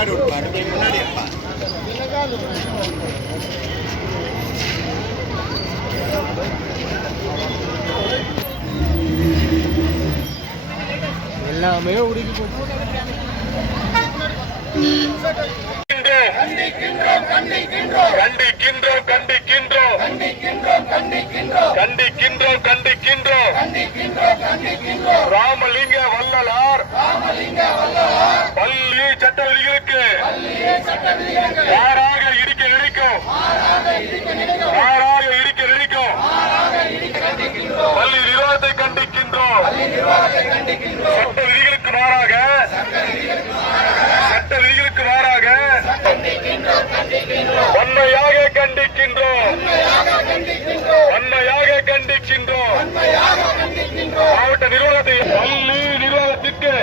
முன்னாடி விடுப்பா அப்படியே முன்னாடி இருப்பா எல்லாமே உருகி போச்சு கண்டிக்கின்றோம். வன்மையாக கண்டிக்கின்றோம். மாவட்ட நிர்வாகத்தை பள்ளி நிர்வாகத்திற்கு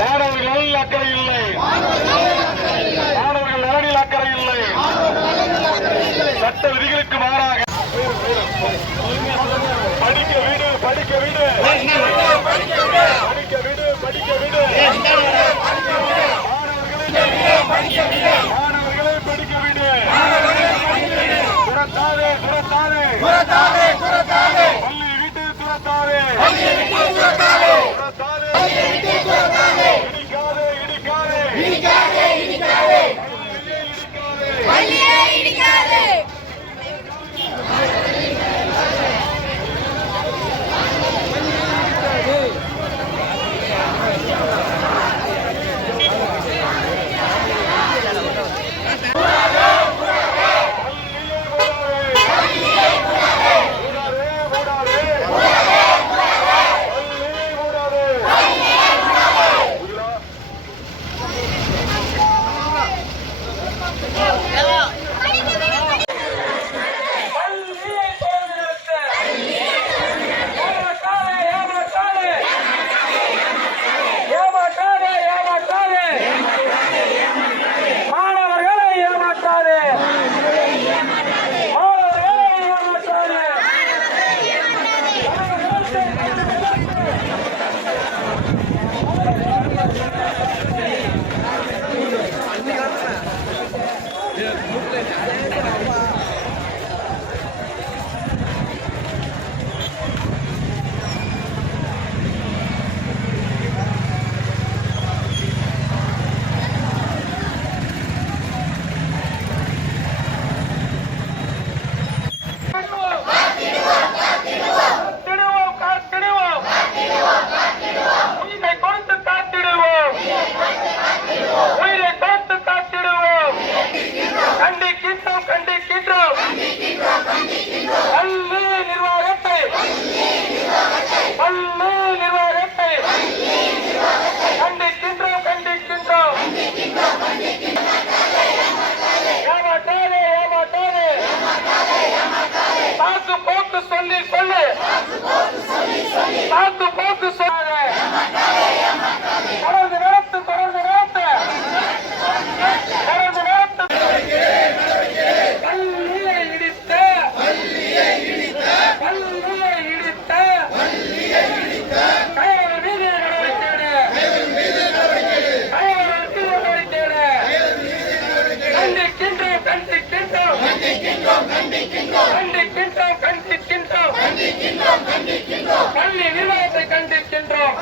மாணவர்கள் அக்கறை இல்லை. மாணவர்கள் நலனில் அக்கறை இல்லை. சட்ட விதிகளுக்கு மாறாக படிக்க வீடு படிக்க வீடு படிக்க வீடு படிக்க வீடு மாணவர்களை படிக்க வீடு துரத்தாதே துரத்தாதே. பள்ளி வீட்டு துரத்தாதே. துரத்தாதே. இடிக்காதே இடிக்காதே. பள்ளியை இடிக்காதே. சொல்லி சொல்லு. பார்த்து போக்கு சொல்லாதே. தொடர்ந்து நடத்து தொடர்ந்து நடத்து. தொடர்ந்து நடத்து. பள்ளியை இடித்த. பள்ளியை இடித்த. கைவர் மீது நடவடிக்கை எடு. கைவர் மீது நடவடிக்கை எடு. கண்டிக்கின்றோம் கண்டிக்கின்றோம். கண்டிக்கின்றோம் கண்டிக்கின்றோம். பள்ளி நிர்வாகத்தை கண்டிக்கின்றோம்.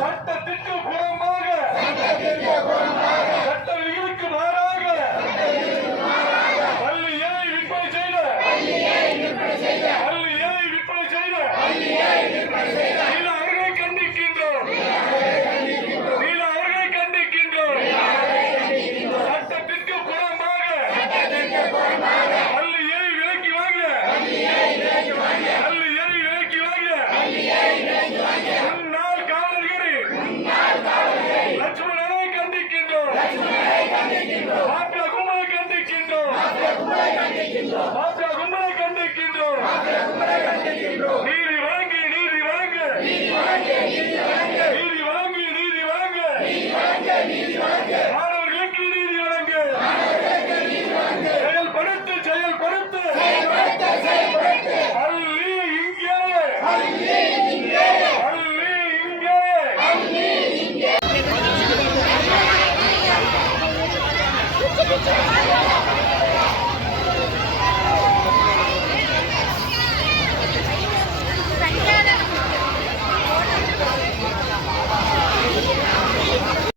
சட்டத்திற்கு புறம்பாக.